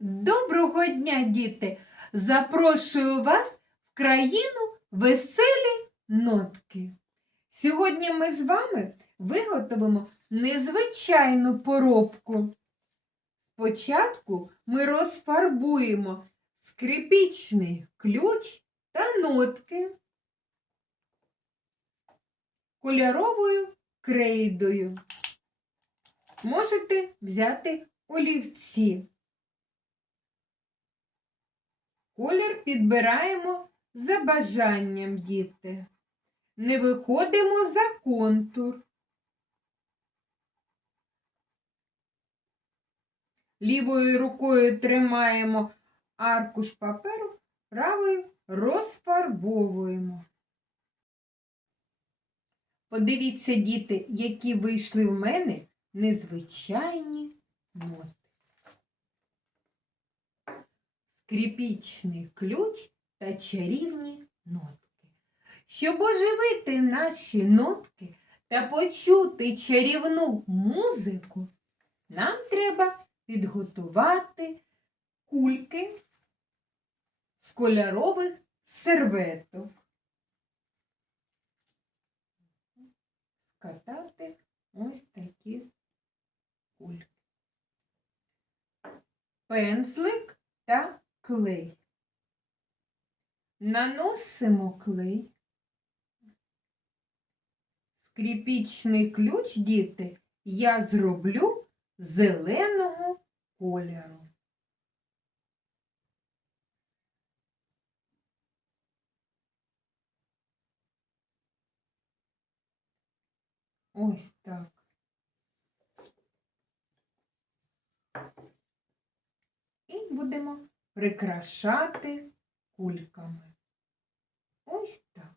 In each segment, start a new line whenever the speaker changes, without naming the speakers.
Доброго дня, діти! Запрошую вас в країну веселі нотки. Сьогодні ми з вами виготовимо незвичайну поробку. Спочатку ми розфарбуємо скрипічний ключ та нотки кольоровою крейдою. Можете взяти олівці. Колір підбираємо за бажанням діти. Не виходимо за контур. Лівою рукою тримаємо аркуш паперу, правою розфарбовуємо. Подивіться, діти, які вийшли в мене незвичайні ноти. Скрипічний ключ та чарівні нотки. Щоб оживити наші нотки та почути чарівну музику, нам треба підготувати кульки з кольорових серветок. Скатати ось такі кульки. Пензлик та клей. Наносимо клей. Скріпічний ключ, діти, я зроблю зеленого кольору. Ось так. І будемо прикрашати кульками. Ось так.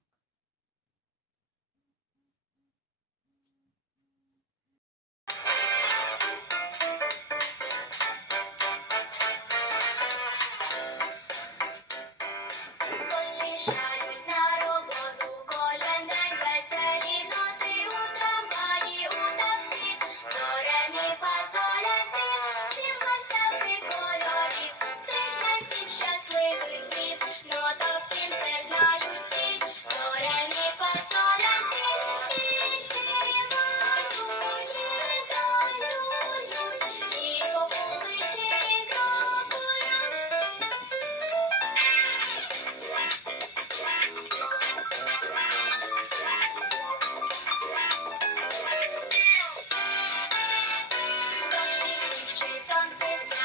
life.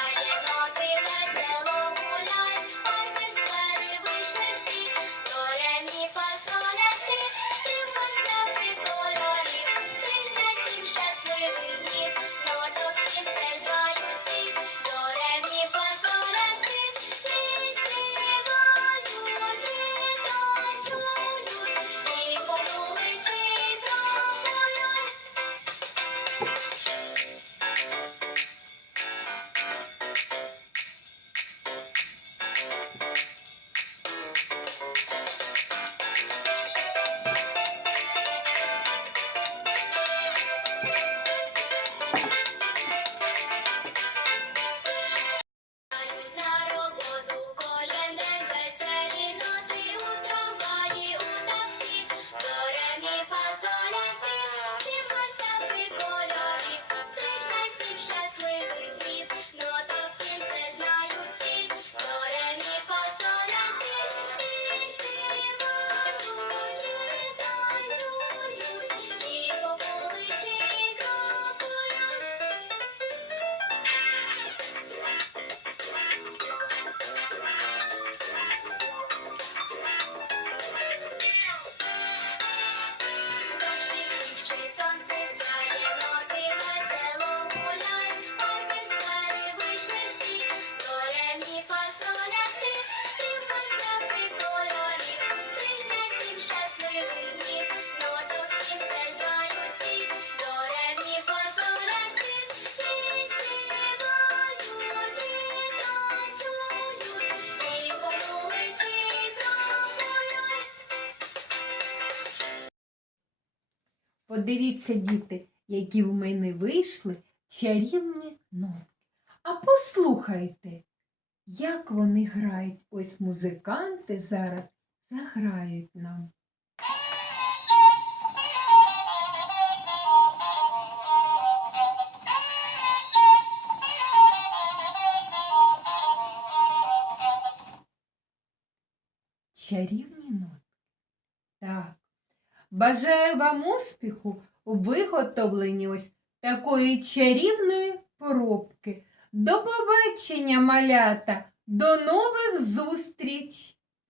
Подивіться, діти, які в мене вийшли чарівні нотки. А послухайте, як вони грають. Ось музиканти зараз заграють нам. Чарівні ноти. Бажаю вам успіху у виготовленні ось такої чарівної поробки. До побачення, малята! До нових зустріч!